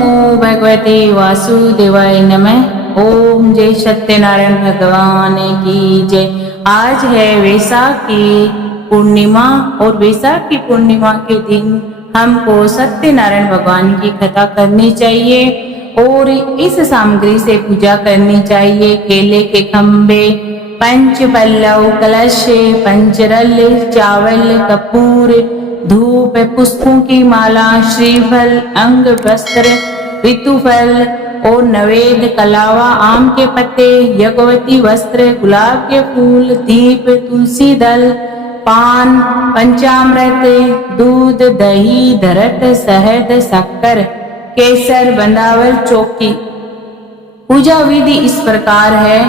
नमो भगवते वासुदेवाय नमः। ओम जय सत्यनारायण भगवान की जय। आज है वैशाख की पूर्णिमा और वैशाख की पूर्णिमा के दिन हमको सत्यनारायण भगवान की कथा करनी चाहिए और इस सामग्री से पूजा करनी चाहिए। केले के खम्भे, पंच पल्लव, कलश, पंचरल, चावल, कपूर, धूप, पुष्पों की माला, श्रीफल, अंग वस्त्र, ऋतुफल और नवेद, कलावा, आम के पत्ते, यज्ञवती वस्त्र, गुलाब के फूल, दीप, तुलसी दल, पान, पंचामृत, दूध, दही, धरत, शहद, शक्कर, केसर, बंदावर, चौकी। पूजा विधि इस प्रकार है।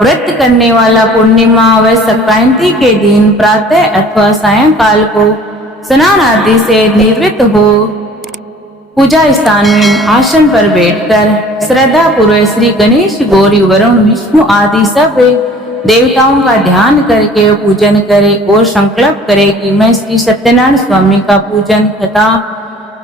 व्रत करने वाला पूर्णिमा व संक्रांति के दिन प्रातः अथवा सायंकाल को स्नान आदि से निवृत्त हो पूजा स्थान में आसन पर बैठकर श्रद्धा पूर्वक श्री गणेश, गौरी, वरुण, विष्णु आदि सब देवताओं का ध्यान करके पूजन करे और संकल्प करे कि मैं श्री सत्यनारायण स्वामी का पूजन कथा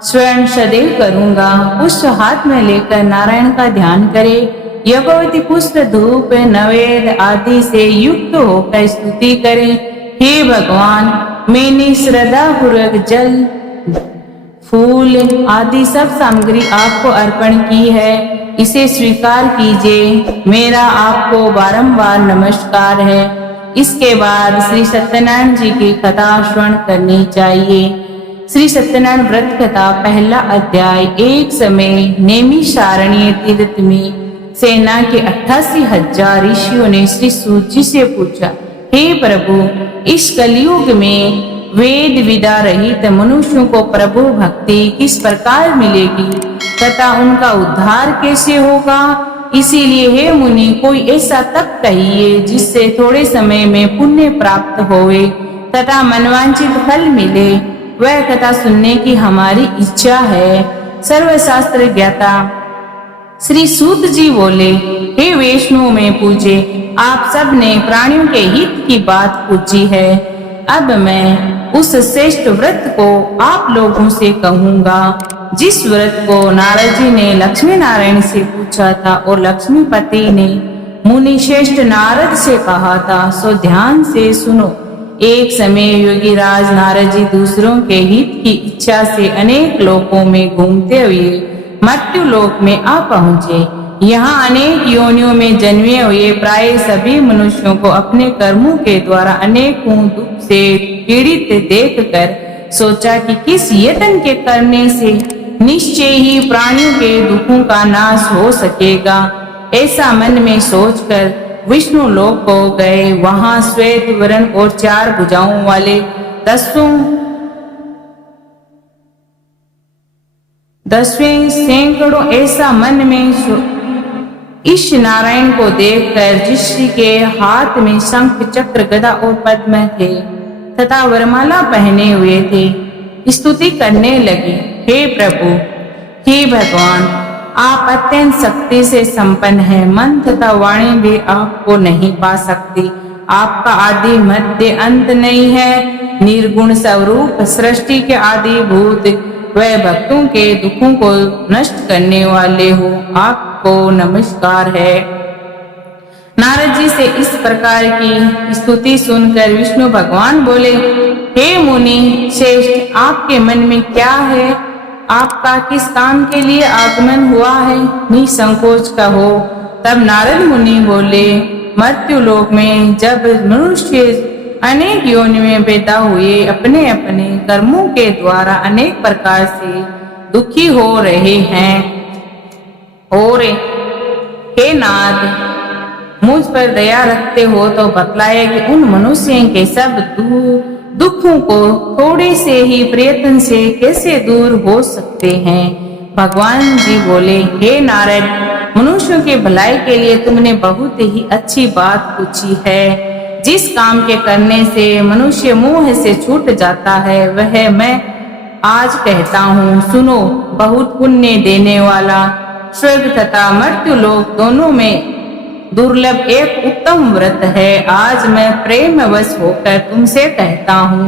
स्वयं सदैव करूंगा। पुष्प हाथ में लेकर नारायण का ध्यान करे। यज्ञवती पुष्प, धूप, नवेद आदि से युक्त होकर स्तुति करे। हे भगवान, मैंने श्रद्धा पूर्वक जल, फूल आदि सब सामग्री आपको अर्पण की है, इसे स्वीकार कीजिए। मेरा आपको बारंबार नमस्कार है। इसके बाद श्री सत्यनारायण जी की कथा श्रवण करनी चाहिए। श्री सत्यनारायण व्रत कथा पहला अध्याय। एक समय नैमिषारण्य तीर्थ में सेना के 88,000 ऋषियों ने श्री सूत जी से पूछा, हे प्रभु, इस कलयुग में वेद विदा रहित मनुष्यों को प्रभु भक्ति किस प्रकार मिलेगी तथा उनका उद्धार कैसे होगा? इसीलिए हे मुनि, कोई ऐसा तप कहिए जिससे थोड़े समय में पुण्य प्राप्त होवे तथा मनवांछित फल मिले। वह कथा सुनने की हमारी इच्छा है। सर्वशास्त्र ज्ञाता श्री सूत जी बोले, हे वैष्णव में पूजे, आप सब ने प्राणियों के हित की बात पूछी है। अब मैं उस श्रेष्ठ व्रत को आप लोगों से कहूंगा जिस व्रत को नारद जी ने लक्ष्मी नारायण से पूछा था और लक्ष्मीपति ने मुनि श्रेष्ठ नारद से कहा था। सो ध्यान से सुनो। एक समय योगी राज नारद जी दूसरों के हित की इच्छा से अनेक लोकों में घूमते हुए मृत्यु लोक में आ पहुँचे। यहाँ अनेक योनियों में जन्मे हुए प्राय सभी मनुष्यों को अपने कर्मों के द्वारा अनेकों दुख से पीड़ित देखकर सोचा कि किस यत्न के करने से निश्चय ही प्राणियों के दुखों का नाश हो सकेगा। ऐसा मन में सोचकर विष्णु लोक को गए। वहां श्वेत वर्ण और 4 भुजाओं वाले दसवें सैकड़ों ऐसा मन में इस नारायण को देखकर, जिसके हाथ में शंख, चक्र, गदा और पद्म थे तथा वरमाला पहने हुए थे, स्तुति करने लगे। हे प्रभु, हे भगवान, आप अत्यंत शक्ति से संपन्न हैं। मन तथा वाणी भी आपको नहीं पा सकती। आपका आदि मध्य अंत नहीं है। निर्गुण स्वरूप, सृष्टि के आदि भूत, वह भक्तों के दुखों को नष्ट करने वाले हो। आपको नमस्कार है। नारद जी से इस प्रकार की स्तुति सुनकर विष्णु भगवान बोले, हे मुनि श्रेष्ठ, आपके मन में क्या है? आपका किस काम के लिए आगमन हुआ है? निसंकोच कहो। तब नारद मुनि बोले, मृत्यु लोक में जब मनुष्य अनेक योनि में पैदा हुए, अपने अपने कर्मों के द्वारा अनेक प्रकार से दुखी हो रहे हैं। और हे नाथ, मुझ पर दया रखते हो तो बतलाए कि उन मनुष्यों के सब दुखों को थोड़े से ही प्रयत्न से कैसे दूर हो सकते हैं। भगवान जी बोले, हे नारद, मनुष्यों के भलाई के लिए तुमने बहुत ही अच्छी बात पूछी है। जिस काम के करने से मनुष्य मोह से छूट जाता है, वह मैं आज कहता हूँ, सुनो। बहुत पुण्य देने वाला स्वर्ग तथा मृत्यु लोक दोनों में दुर्लभ एक उत्तम व्रत है। आज मैं प्रेमवश होकर तुमसे कहता हूँ।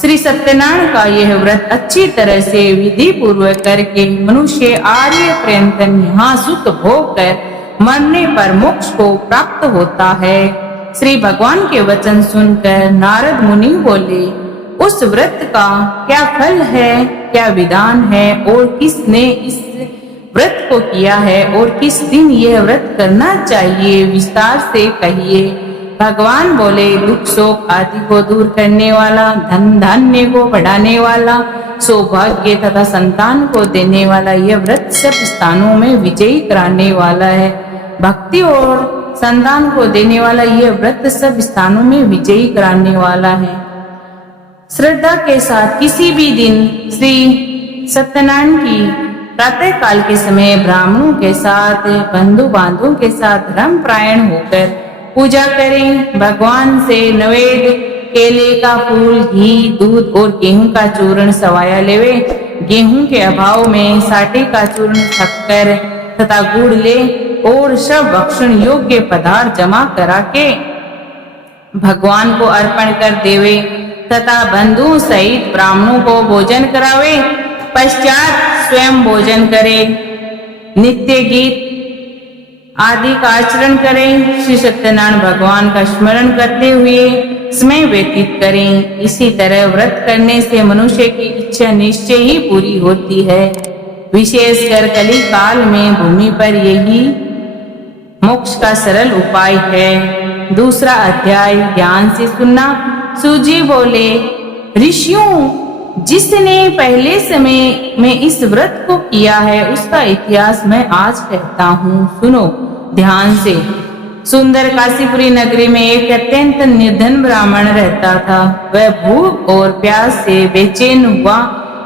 श्री सत्यनारायण का यह व्रत अच्छी तरह से विधि पूर्वक करके मनुष्य आर्य पर्यंतन यहाँ सुख भोग कर मरने पर मोक्ष को प्राप्त होता है। श्री भगवान के वचन सुनकर नारद मुनि बोले, उस व्रत का क्या फल है, क्या विधान है और किसने इस व्रत को किया है और किस दिन यह व्रत करना चाहिए, विस्तार से कहिए। भगवान बोले, दुख शोक आदि को दूर करने वाला, धन धान्य को बढ़ाने वाला, सौभाग्य तथा संतान को देने वाला यह व्रत सब स्थानों में विजयी कराने वाला है। भक्ति और संतान को देने वाला यह व्रत सब स्थानों में विजयी कराने वाला है। श्रद्धा के साथ किसी भी दिन श्री सत्यनारायण की प्रातः काल के समय ब्राह्मणों के साथ, बंधु बांधवों के साथ धर्मपरायण होकर पूजा करें। भगवान से नैवेद्य केले का फूल, घी, दूध और गेहूं का चूर्ण सवाया लेवे। गेहूं के अभाव में साटे का चूर्ण, शक्कर तथा गुड़ ले और सब भक्षण योग्य पदार्थ जमा करा के भगवान को अर्पण कर देवे तथा बंधुओं सहित ब्राह्मणों को भोजन करावे। पश्चात स्वयं भोजन करे, नित्य गीत आदि का आचरण करें। श्री सत्यनारायण भगवान का स्मरण करते हुए समय व्यतीत करें। इसी तरह व्रत करने से मनुष्य की इच्छा निश्चय ही पूरी होती है। विशेषकर कली काल में भूमि पर यही मोक्ष का सरल उपाय है। दूसरा अध्याय ध्यान से सुनना। सूजी बोले, ऋषियों, जिसने पहले समय में इस व्रत को किया है उसका इतिहास मैं आज कहता हूँ, सुनो ध्यान से। सुंदर काशीपुरी नगरी में एक अत्यंत निर्धन ब्राह्मण रहता था। वह भूख और प्यास से बेचैन हुआ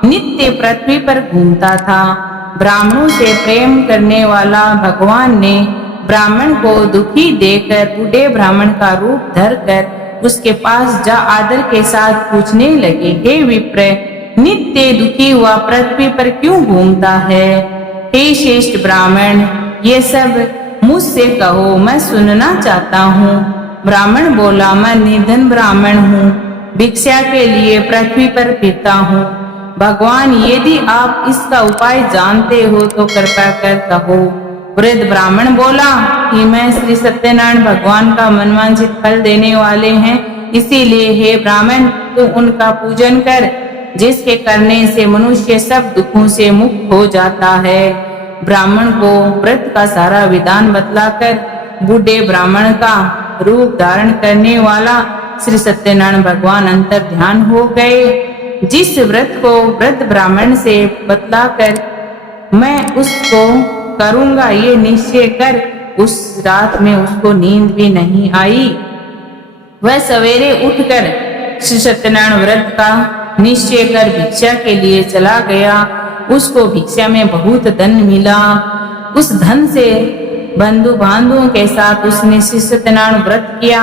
नित्य पृथ्वी पर घूमता था। ब्राह्मणों से प्रेम करने वाला भगवान ने ब्राह्मण को दुखी देकर बूढ़े ब्राह्मण का रूप धरकर उसके पास जा आदर के साथ पूछने लगे, हे विप्र, नित्य दुखी हुआ पृथ्वी पर क्यों घूमता है? हे श्रेष्ठ ब्राह्मण, ये सब मुझसे कहो, मैं सुनना चाहता हूँ। ब्राह्मण बोला, मैं निर्धन ब्राह्मण हूँ, भिक्षा के लिए पृथ्वी पर फिरता हूँ। भगवान, यदि आप इसका उपाय जानते हो तो कृपया कर कहो। वृद्ध ब्राह्मण बोला कि मैं श्री सत्यनारायण भगवान का मनवांछित फल देने वाले हैं, इसीलिए हे ब्राह्मण, तू उनका पूजन कर, जिसके करने से मनुष्य सब दुखों से मुक्त हो जाता है। ब्राह्मण को व्रत का सारा विधान बतलाकर बूढ़े ब्राह्मण का रूप धारण करने वाला श्री सत्यनारायण भगवान अंतर ध्यान हो गए। जिस व्रत को वृद्ध ब्राह्मण से बतलाकर मैं उसको करूंगा ये निश्चय कर, उस रात में उसको नींद भी नहीं आई। वह सवेरे उठकर श्री सत्यनारायण व्रत का निश्चय कर भिक्षा के लिए चला गया। उसको भिक्षा में बहुत धन मिला। उस धन से बंधु बांधवों के साथ उसने श्री सत्यनारायण व्रत किया,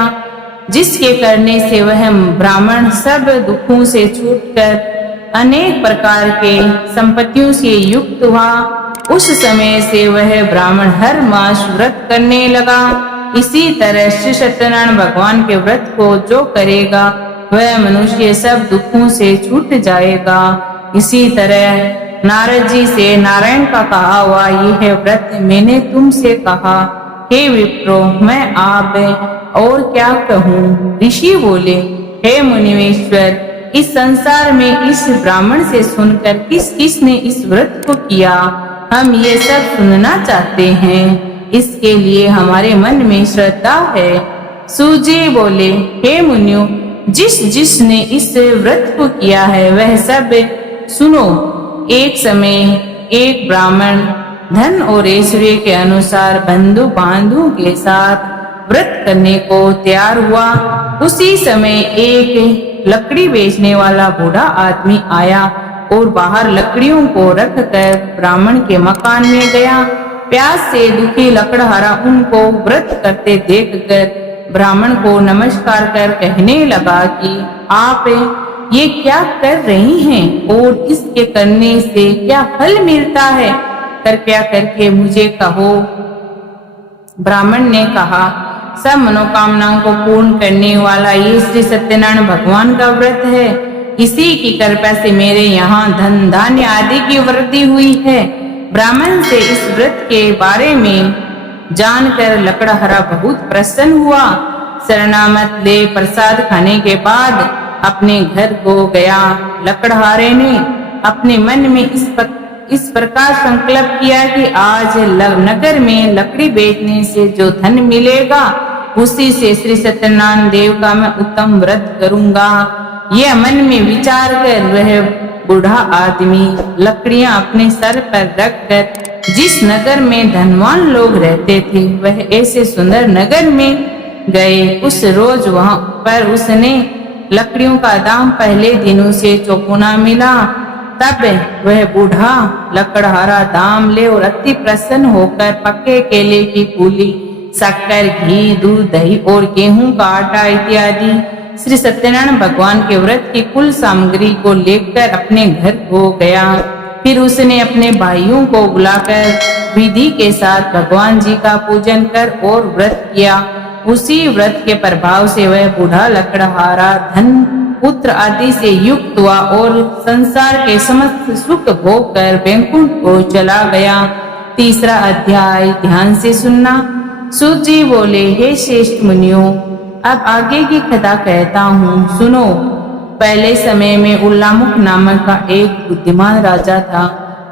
जिसके करने से वह ब्राह्मण सब दुखों से छूटकर अनेक प्रकार के संपत्तियों से युक्त हुआ। उस समय से वह ब्राह्मण हर मास व्रत करने लगा। इसी तरह श्री सत्यनारायण भगवान के व्रत को जो करेगा वह मनुष्य सब दुखों से छूट जाएगा। इसी तरह नारद जी से नारायण का कहा हुआ यह व्रत मैंने तुमसे कहा। हे विप्रो, मैं आप और क्या कहूँ? ऋषि बोले, हे मुनिवेश्वर, इस संसार में इस ब्राह्मण से सुनकर किस किस ने इस व्रत को किया, हम ये सब सुनना चाहते हैं। इसके लिए हमारे मन में श्रद्धा है। सूजी बोले, हे मुनियों, जिसने इस व्रत को किया है वह सब सुनो। एक समय एक ब्राह्मण धन और ऐश्वर्य के अनुसार बंधु बांधवों के साथ व्रत करने को तैयार हुआ। उसी समय एक लकड़ी बेचने वाला बूढ़ा आदमी आया और बाहर लकड़ियों को रखकर ब्राह्मण के मकान में गया। प्यास से दुखी लकड़हारा उनको व्रत करते देखकर ब्राह्मण को नमस्कार कर कहने लगा कि आप ये क्या कर रही हैं और इसके करने से क्या फल मिलता है, कृपया करके मुझे कहो। ब्राह्मण ने कहा, सब मनोकामनाओं को पूर्ण करने वाला ये श्री सत्यनारायण भगवान का व्रत है। इसी की कृपा से मेरे यहाँ धन धान्य आदि की वृद्धि हुई है। ब्राह्मण से इस व्रत के बारे में जानकर लकड़हारा बहुत प्रसन्न हुआ। शरणामत ले प्रसाद खाने के बाद अपने घर को गया। लकड़हारे ने अपने मन में इस प्रकार संकल्प किया कि आज नगर में लकड़ी बेचने से जो धन मिलेगा उसी से श्री सत्यनारायण देव का मैं उत्तम व्रत करूंगा। यह मन में विचार कर वह बूढ़ा आदमी लकड़ियां अपने सर पर रखकर जिस नगर में धनवान लोग रहते थे वह ऐसे सुंदर नगर में गए। उस रोज वहां पर उसने लकड़ियों का दाम पहले दिनों से चौगुना मिला। तब वह बूढ़ा लकड़हारा दाम ले और अति प्रसन्न होकर पक्के केले की पूली, शक्कर, घी, दूध, दही और गेहूं का आटा इत्यादि श्री सत्यनारायण भगवान के व्रत की कुल सामग्री को लेकर अपने घर को गया। फिर उसने अपने भाइयों को बुलाकर विधि के साथ भगवान जी का पूजन कर और व्रत किया। उसी व्रत के प्रभाव से वह बूढ़ा लकड़हारा धन, पुत्र आदि से युक्त हुआ और संसार के समस्त सुख भोग कर वैकुंठ को चला गया। तीसरा अध्याय ध्यान से सुनना। सूत जी बोले, हे श्रेष्ठ मुनियों, अब आगे की कथा कहता हूँ, सुनो। पहले समय में उल्लामुख नामक का एक बुद्धिमान राजा था।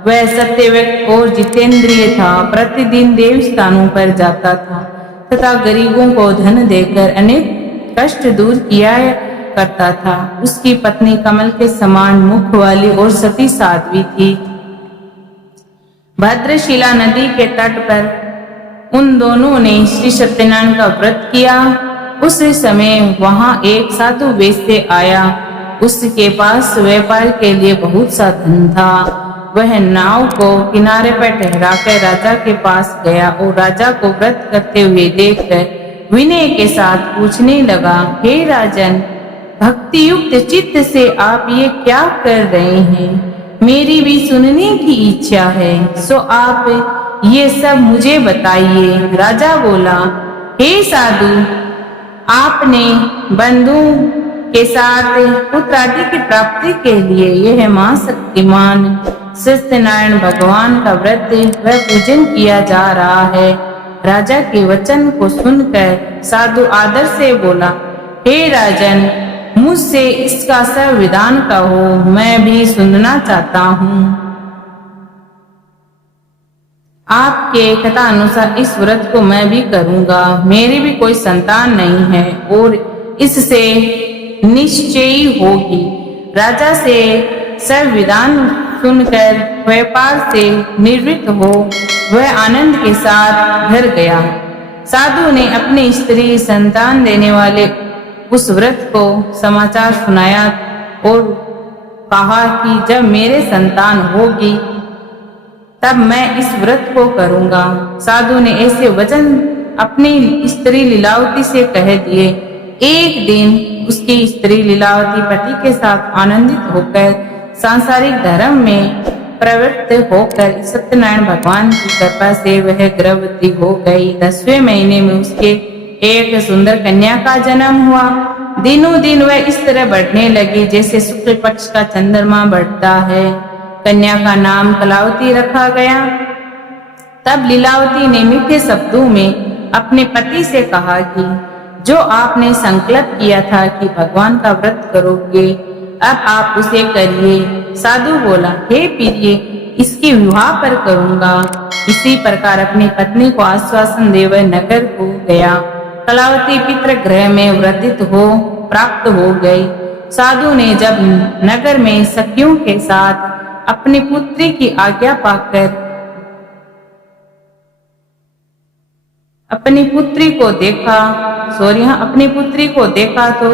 वह सत्यव्यक्त और जितेंद्रिय था। प्रतिदिन देव स्थानों पर जाता था तथा गरीबों को धन देकर अनेक कष्ट दूर किया करता था। उसकी पत्नी कमल के समान मुख वाली और सती साध्वी थी। भद्रशिला नदी के तट पर उन दोनों ने श्री सत्यनारायण का व्रत किया। उस समय वहां एक साधु वैश्य आया। उसके पास व्यापार के लिए बहुत सा धन था। वह नाव को किनारे पर ठहराकर राजा के पास गया और राजा को व्रत करते हुए देखकर विनय के साथ पूछने लगा, हे राजन, भक्ति युक्त चित्त से आप ये क्या कर रहे हैं? मेरी भी सुनने की इच्छा है, सो आप ये सब मुझे बताइए। राजा बोला, हे साधु, आपने बंधु के साथ पुत्र आदि की प्राप्ति के लिए यह महाशक्तिमान सत्यनारायण भगवान का व्रत व पूजन किया जा रहा है। राजा के वचन को सुनकर साधु आदर से बोला, हे राजन, मुझसे इसका संविधान कहो, मैं भी सुनना चाहता हूँ। आपके कथा अनुसार इस व्रत को मैं भी करूंगा। मेरी भी कोई संतान नहीं है और इससे निश्चयी होगी। राजा से संविधान सुनकर व्यापार से निवृत्त हो वह आनंद के साथ घर गया। साधु ने अपनी स्त्री संतान देने वाले उस व्रत को समाचार सुनाया और कहा कि जब मेरे संतान होगी तब मैं इस व्रत को करूंगा। साधु ने ऐसे वचन अपनी स्त्री लीलावती से कह दिए। एक दिन उसकी स्त्री लीलावती पति के साथ आनंदित होकर सांसारिक धर्म में प्रवृत्त होकर सत्यनारायण भगवान की कृपा से वह गर्भवती हो गई। 10वें महीने में उसके एक सुंदर कन्या का जन्म हुआ। दिनों दिन वह इस तरह बढ़ने लगी जैसे शुक्ल पक्ष का चंद्रमा बढ़ता है। कन्या का नाम कलावती रखा गया। तब लीलावती ने मीठे शब्दों में अपने पति से कहा कि जो आपने संकल्प किया था कि भगवान का व्रत करोगे, अब आप उसे करिए। साधु बोला, हे प्रिय, इसके विवाह पर करूंगा। इसी प्रकार अपनी पत्नी को आश्वासन देकर नगर को गया। कलावती पितृगृह में व्रतित हो प्राप्त हो गई। साधु ने जब नगर में सखियों के साथ अपनी पुत्री की आज्ञा पाकर अपनी पुत्री को देखा तो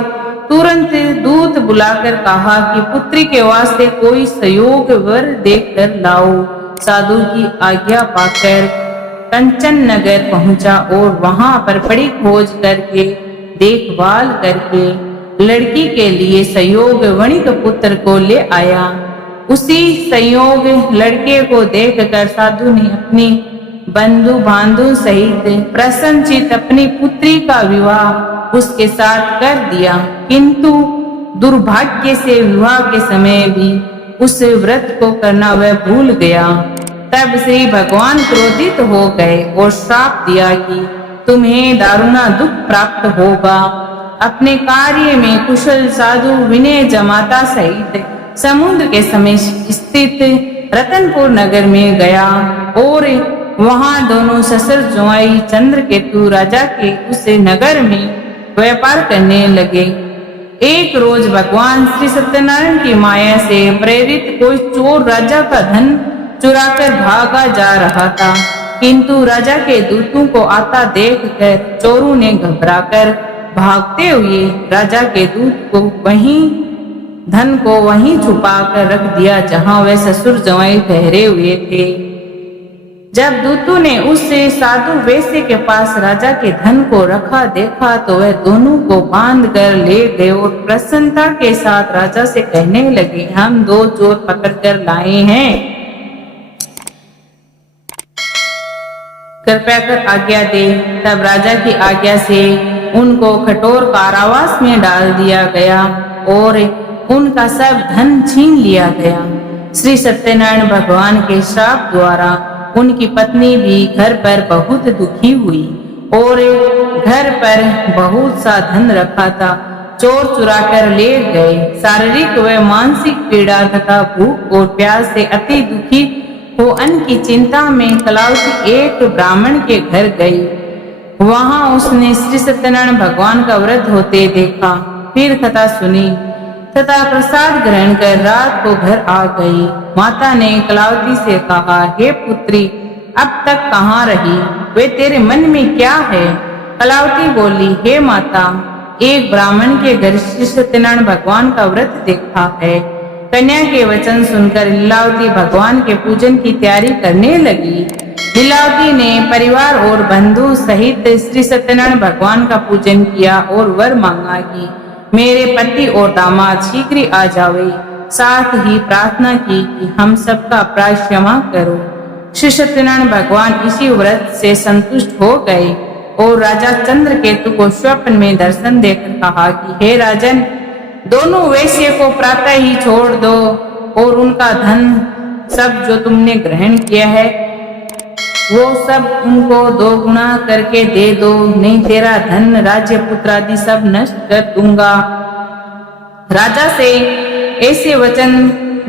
तुरंत दूत बुलाकर कहा कि पुत्री के वास्ते कोई संयोग वर देखकर लाओ। साधु की आज्ञा पाकर कंचन नगर पहुंचा और वहां पर बड़ी खोज करके देखभाल करके लड़की के लिए संयोग वणिक पुत्र को ले आया। उसी संयोग लड़के को देखकर साधु ने अपनी बंधु बांधु सहित प्रसन्नचित अपनी पुत्री का विवाह उसके साथ कर दिया। किंतु दुर्भाग्य से विवाह के समय भी उस व्रत को करना वह भूल गया। तब श्री भगवान क्रोधित हो गए और श्राप दिया कि तुम्हें दारुणा दुख प्राप्त होगा। अपने कार्य में कुशल साधु विनय जमाता सहित समुद्र के समीप स्थित रतनपुर नगर में गया और वहां दोनों ससुर जोई चंद्रकेतु राजा के उस नगर में व्यापार करने लगे। एक रोज भगवान श्री सत्यनारायण की माया से प्रेरित कोई चोर राजा का धन चुराकर भागा जा रहा था, किंतु राजा के दूतों को आता देखकर चोरों ने घबराकर भागते हुए राजा के दूत को धन को वहीं छुपा कर रख दिया जहां वे ससुर जवाई ठहरे हुए थे। जब दूतों ने उससे साधु वैश्य के पास राजा के धन को रखा देखा तो वह दोनों को बांध कर ले गए और प्रसन्नता के साथ राजा से कहने लगे, हम 2 चोर पकड़कर लाए हैं, कृपया कर आज्ञा दे। तब राजा की आज्ञा से उनको कठोर कारावास में डाल दिया गया और उनका सब धन छीन लिया गया। श्री सत्यनारायण भगवान के श्राप द्वारा उनकी पत्नी भी घर पर बहुत दुखी हुई और घर पर बहुत सा धन रखा था चोर चुरा कर ले गए। शारीरिक व मानसिक पीड़ा तथा भूख और प्यास से अति दुखी हो अन्न की चिंता में कलावती एक ब्राह्मण के घर गई। वहां उसने श्री सत्यनारायण भगवान का व्रत होते देखा, फिर कथा सुनी तथा प्रसाद ग्रहण कर रात को घर आ गई। माता ने कलावती से कहा, हे पुत्री, अब तक कहाँ रही? वे तेरे मन में क्या है? कलावती बोली, हे माता, एक ब्राह्मण के घर श्री सत्यनारायण भगवान का व्रत देखा है। कन्या के वचन सुनकर लीलावती भगवान के पूजन की तैयारी करने लगी। लीलावती ने परिवार और बंधु सहित श्री सत्यनारायण भगवान का पूजन किया और वर मांगा कि मेरे पति और दामाद शीघ्र ही आ जावे। साथ ही प्रार्थना की कि हम सबका अपराध क्षमा करो। श्री सत्यनारायण भगवान इसी व्रत से संतुष्ट हो गए और राजा चंद्रकेतु को स्वप्न में दर्शन देकर कहा कि हे राजन, दोनों वैश्य को प्रातः ही छोड़ दो और उनका धन सब जो तुमने ग्रहण किया है वो सब उनको 2 गुना करके दे दो, नहीं तेरा धन राज्य पुत्र आदि सब नष्ट कर दूंगा। राजा से ऐसे वचन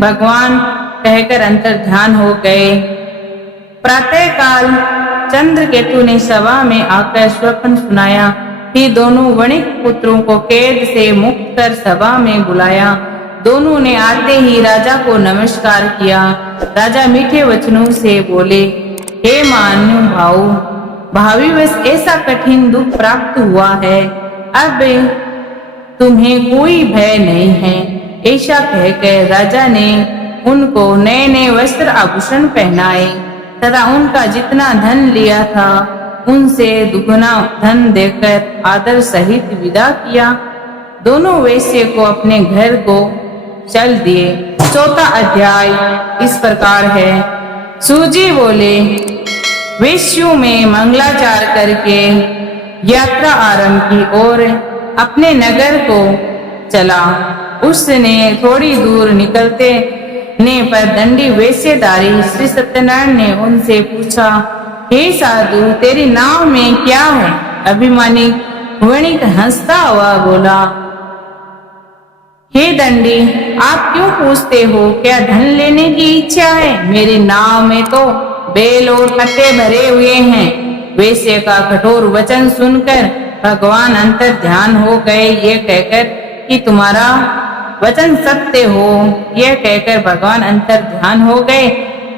भगवान कहकर अंतर ध्यान हो गए। प्रातः काल चंद्रकेतु ने सभा में आकर स्वप्न सुनाया। फिर दोनों वणिक पुत्रों को कैद से मुक्त कर सभा में बुलाया। दोनों ने आते ही राजा को नमस्कार किया। राजा मीठे वचनों से बोले, हे महानुभाव, भावीवश ऐसा कठिन दुख प्राप्त हुआ है, अब तुम्हें कोई भय नहीं है। ऐसा कहकर राजा ने उनको नए नए वस्त्र आभूषण पहनाए तथा उनका जितना धन लिया था उनसे दुगुना धन देकर आदर सहित विदा किया। दोनों वैश्य को अपने घर को चल दिए। 4था अध्याय इस प्रकार है। सूजी बोले, वैश्यों में मंगलाचार करके यात्रा आरंभ की और अपने नगर को चला। उसने थोड़ी दूर निकलते ने पर दंडी वैश्यधारी श्री सत्यनारायण ने उनसे पूछा, हे साधु, तेरी नाव में क्या है? अभिमानी वणिक हंसता हुआ बोला, हे दंडी, आप क्यों पूछते हो? क्या धन लेने की इच्छा है? मेरी नाव में तो बेल और पत्ते भरे हुए हैं। वैश्य का कठोर वचन सुनकर भगवान अंतर ध्यान हो गए। ये कहकर कि तुम्हारा वचन सत्य हो, यह कहकर भगवान अंतर ध्यान हो गए।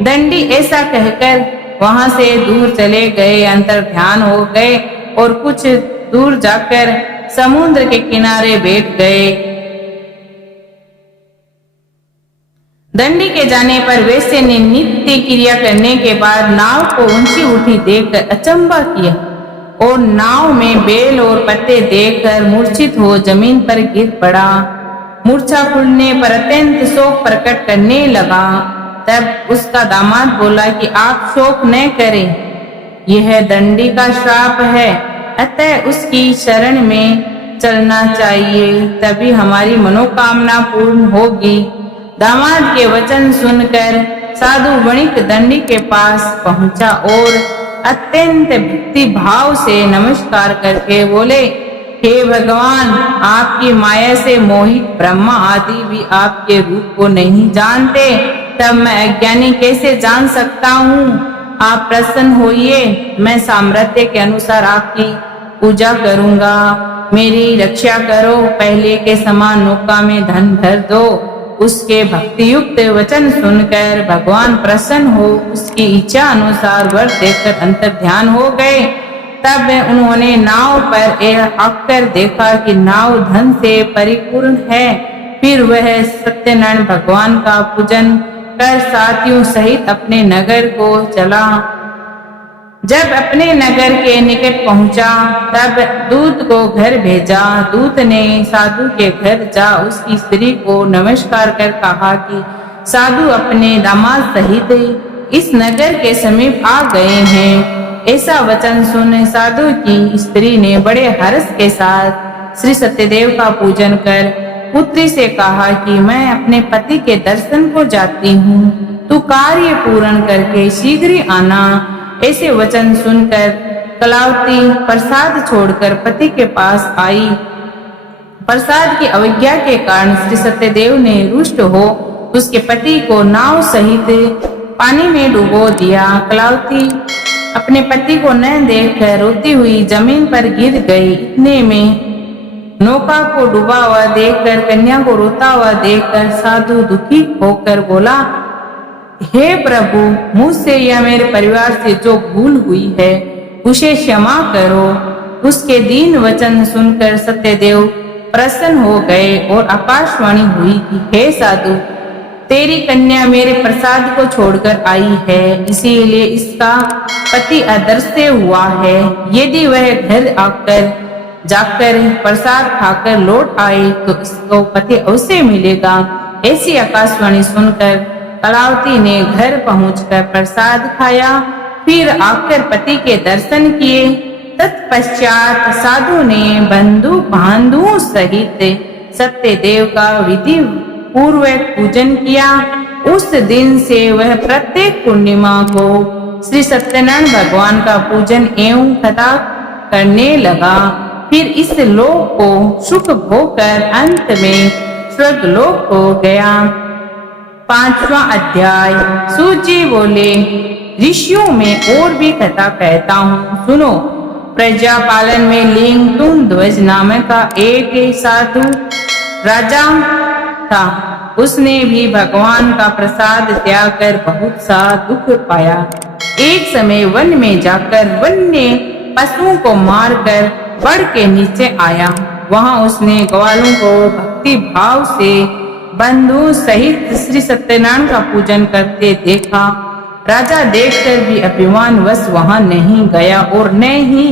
दंडी ऐसा कहकर वहां से दूर चले गए, अंतर ध्यान हो गए और कुछ दूर जाकर समुद्र के किनारे बैठ गए। दंडी के जाने पर वैश्य ने नित्य क्रिया करने के बाद नाव को ऊंची उठी देखकर अचंभा किया और नाव में बेल और पत्ते देखकर मूर्छित हो जमीन पर गिर पड़ा। मूर्छा खुलने पर अत्यंत शोक प्रकट करने लगा। तब उसका दामाद बोला कि आप शोक न करें, यह दंडी का श्राप है, अतः उसकी शरण में चलना चाहिए, तभी हमारी मनोकामना पूर्ण होगी। दामाद के वचन सुनकर साधु वणिक दंडी के पास पहुंचा और अत्यंत भक्ति भाव से नमस्कार करके बोले, हे भगवान, आपकी माया से मोहित ब्रह्मा आदि भी आपके रूप को नहीं जानते, तब मैं अज्ञानी कैसे जान सकता हूँ। आप प्रसन्न होइए, मैं सामर्थ्य के अनुसार आपकी पूजा करूंगा, मेरी रक्षा करो। पहले के समान नौका में धन भर दो। उसके भक्ति युक्त वचन सुनकर भगवान प्रसन्न हो उसकी इच्छा अनुसार वर देकर अंतर ध्यान हो गए। तब उन्होंने नाव पर आकर देखा कि नाव धन से परिपूर्ण है। फिर वह सत्यनारायण भगवान का पूजन कर साथियों सहित अपने नगर को चला। जब अपने नगर के निकट पहुंचा तब दूत को घर भेजा। दूत ने साधु के घर जा उसकी स्त्री को नमस्कार कर कहा कि साधु अपने दामाद सहित इस नगर के समीप आ गए हैं। ऐसा वचन सुन साधु की स्त्री ने बड़े हर्ष के साथ श्री सत्यदेव का पूजन कर पुत्री से कहा कि मैं अपने पति के दर्शन को जाती हूँ, तू कार्य पूर्ण करके शीघ्र ही आना। ऐसे वचन सुनकर कलावती प्रसाद छोड़कर पति के पास आई। प्रसाद की अवज्ञा के कारण श्री सत्यदेव ने रुष्ट हो उसके पति को नाव सहित पानी में डुबो दिया। कलावती अपने पति को न देखकर रोती हुई जमीन पर गिर गई। इतने में नौका को डूबा हुआ देखकर, कन्या को रोता हुआ देखकर साधु दुखी होकर बोला, हे प्रभु, मुझसे या मेरे परिवार से जो भूल हुई है उसे क्षमा करो। उसके दीन वचन सुनकर सत्यदेव प्रसन्न हो गए और आकाशवाणी हुई कि हे साधु, तेरी कन्या मेरे प्रसाद को छोड़कर आई है, इसीलिए इसका पति अदृश्य हुआ है। यदि वह घर आकर जाकर प्रसाद खाकर लौट आए तो इसको पति अवश्य मिलेगा। ऐसी आकाशवाणी सुनकर कलावती ने घर पहुंचकर प्रसाद खाया, फिर आकर पति के दर्शन किए। तत्पश्चात साधु ने बंधु बांधुओं सहित सत्यदेव का विधि पूर्वक पूजन किया। उस दिन से वह प्रत्येक पूर्णिमा को श्री सत्यनारायण भगवान का पूजन एवं कथा करने लगा। फिर इस लोक को सुख भोगकर अंत में स्वर्ग लोक हो गया। 5वां अध्याय। सूजी बोले, ऋषियों में और भी कथा कहता हूँ, सुनो। प्रजा पालन में लिंगतुंग ध्वज नामक का एक साधु राजा था। उसने भी भगवान का प्रसाद त्याग कर बहुत सा दुख पाया। एक समय वन में जाकर वन्य पशुओं को मारकर बड़ के नीचे आया। वहां उसने ग्वालों को भक्ति भाव से बंधु सहित श्री सत्यनारायण का पूजन करते देखा। राजा देखकर भी अभिमानवश वहां नहीं गया और न ही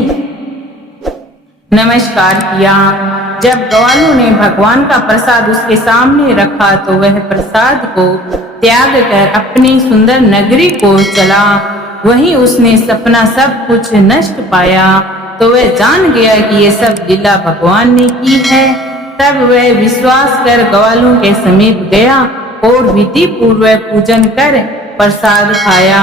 नमस्कार किया। जब ग्वालों ने भगवान का प्रसाद उसके सामने रखा तो वह प्रसाद को त्याग कर अपनी सुंदर नगरी को चला। वहीं उसने सपना सब कुछ नष्ट पाया तो वह जान गया कि ये सब लीला भगवान ने की है। तब वह विश्वास कर ग्वालों के समीप गया और विधि पूर्वक पूजन कर प्रसाद खाया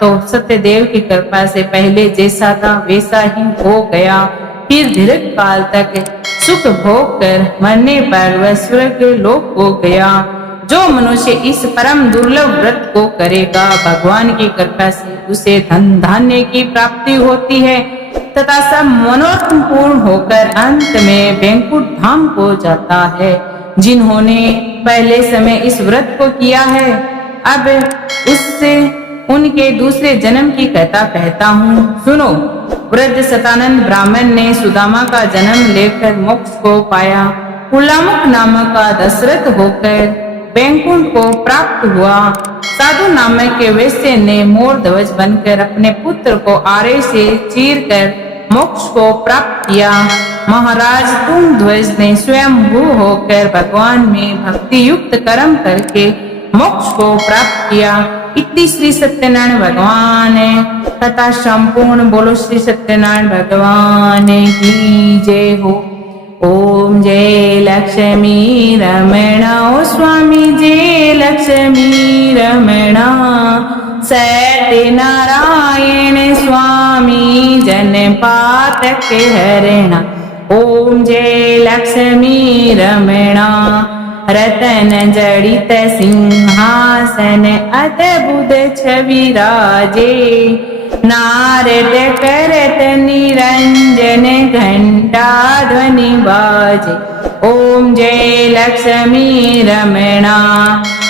तो सत्यदेव की कृपा से पहले जैसा था वैसा ही हो गया। फिर दीर्घ काल तक सुख भोग कर मरने पर वह स्वर्ग लोक हो गया। जो मनुष्य इस परम दुर्लभ व्रत को करेगा भगवान की कृपा से उसे धन धान्य की प्राप्ति होती है तथा सब मनोरथ पूर्ण होकर अंत में बैंकुट धाम को जाता है। जिन्होंने पहले समय इस व्रत को किया है अब उससे उनके दूसरे जन्म की कथा कहता हूँ, सुनो। वृद्ध सतानंद ब्राह्मण ने सुदामा का जन्म लेकर मोक्ष को पाया। पुलामुख नामक का दशरथ होकर बैंकुंठ को प्राप्त हुआ। साधु नामक के वैश्य ने मोर ध्वज बनकर अपने पुत्र को आरे से चीरकर मोक्ष को प्राप्त किया। महाराज तुंग ध्वज ने स्वयं भू होकर भगवान में भक्ति युक्त कर्म करके मोक्ष को प्राप्त किया। इति श्री सत्यनारायण भगवान कथा संपूर्ण। बोलो श्री सत्यनारायण भगवान की जय हो। ओम जय लक्ष्मी रमणा ओ स्वामी जय लक्ष्मी रमणा। सत्यनारायण स्वामी जन पातक हरणा। ओम जय लक्ष्मी रमणा। रतन जड़ित सिंहासन अद्भुत छवि राजे। नारद करत निरंजन घंटा ध्वनि बाजे। ओम जय लक्ष्मी रमणा।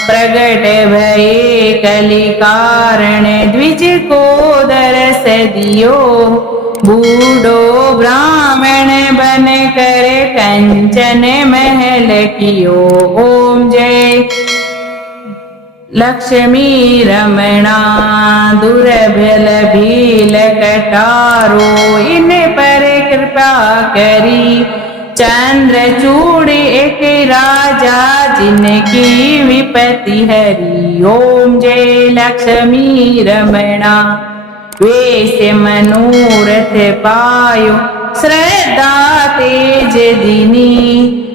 प्रगट भये कलि कारण द्विज को दरस दियो। बूढ़ो ब्राह्मण बन कर कंचन महल कियो। ओम जय लक्ष्मी रमणा। दुर्बल भील कटारो इन पर कृपा करी। चंद्रचूड़ एक राजा जिनकी विपत्ति हरी। ओम जय लक्ष्मी रमणा। वेश मनोरथ पायो श्रद्धा तेज दिनी।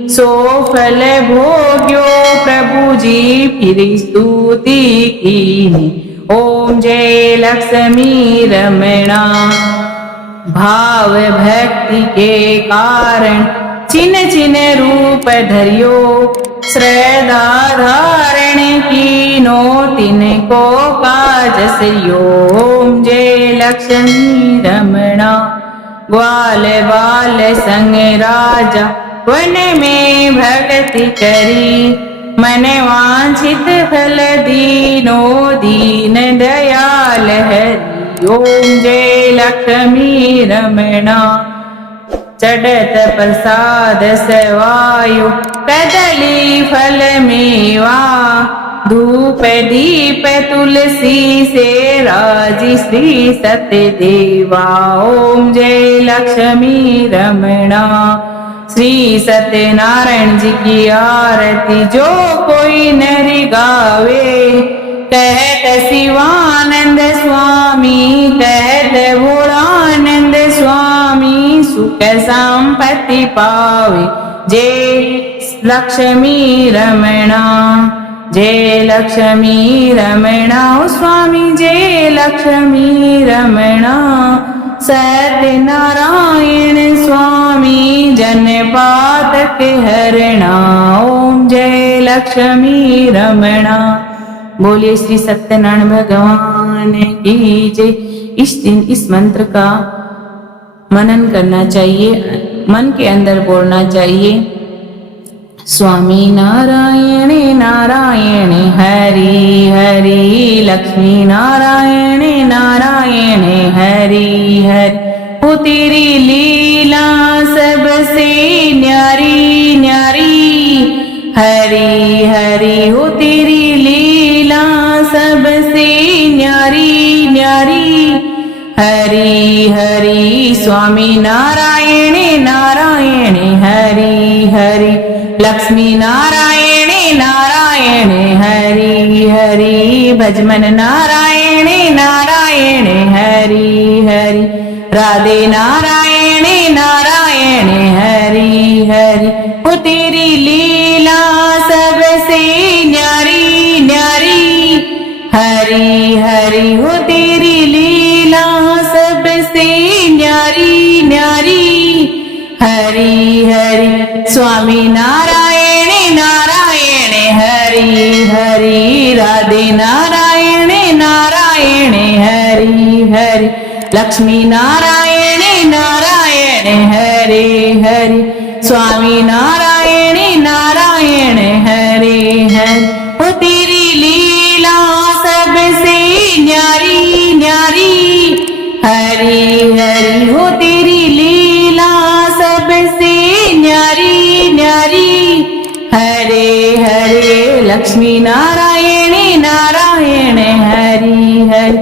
सो फल भोग्यो प्रभु जी फिर स्तुति कीनी। ओम जय लक्ष्मी रमणा। भाव भक्ति के कारण चिन्ह चिन्ह रूप धरियो। श्रद्धा धारण कीनो तिनको काज सयो। ओम जय लक्ष्मी रमणा। ग्वाल बाल संग राजा वन में भक्ति करी। मन वांछित फल दीनो दीन दयाल हरि। ओम जय लक्ष्मी रमणा। चढ़त प्रसाद सवायो कदली फल मेवा। धूप दीप तुलसी से राजी श्री सत्यदेवा। ओम जय लक्ष्मी रमणा। श्री सत्यनारायण जी की आरती जो कोई नरि गावे। कहत शिवानंद स्वामी कहत भोलानंद स्वामी। सुख संपत्ति पावे जय लक्ष्मी रमणा। जय लक्ष्मी रमणा ओ स्वामी जय लक्ष्मी रमणा। सत्यनारायण स्वामी जन पातक हरणा। ओम जय लक्ष्मी रमणा। बोलिए श्री सत्यनारायण भगवान की जय। इस दिन इस मंत्र का मनन करना चाहिए, मन के अंदर बोलना चाहिए। स्वामी नारायण नारायण हरि हरि। लक्ष्मी नारायण नारायण हरि हरि। वो तेरी लीला सबसे न्यारी न्यारी। हरि हरि हो तेरी लीला सबसे न्यारी न्यारी। हरि हरि स्वामी नारायण नारायण हरि हरि। लक्ष्मी नारायण नारायण हरि हरि। भजमन नारायण नारायण हरि हरि। राधे नारायण नारायण हरि हरि। वो तेरी लीला सबसे न्यारी न्यारी। हरि हरि हो तेरी लीला सबसे न्यारी न्यारी। हरि हरि स्वामी नारायण नारायण हरि हरि। राधे नारायण नारायण हरि हरि। लक्ष्मी नारायण नारायण हरि हरि। स्वामी नारायण नारायण हरि हरि। वो तेरी लीला सबसे न्यारी न्यारी। हरि हरि हो तेरी लीला सबसे न्यारी न्यारी। हरे हरे लक्ष्मी नारायण नारायण हरि हरि।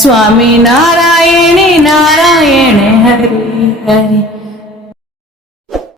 स्वामी नारायण नारायण हरि हरि।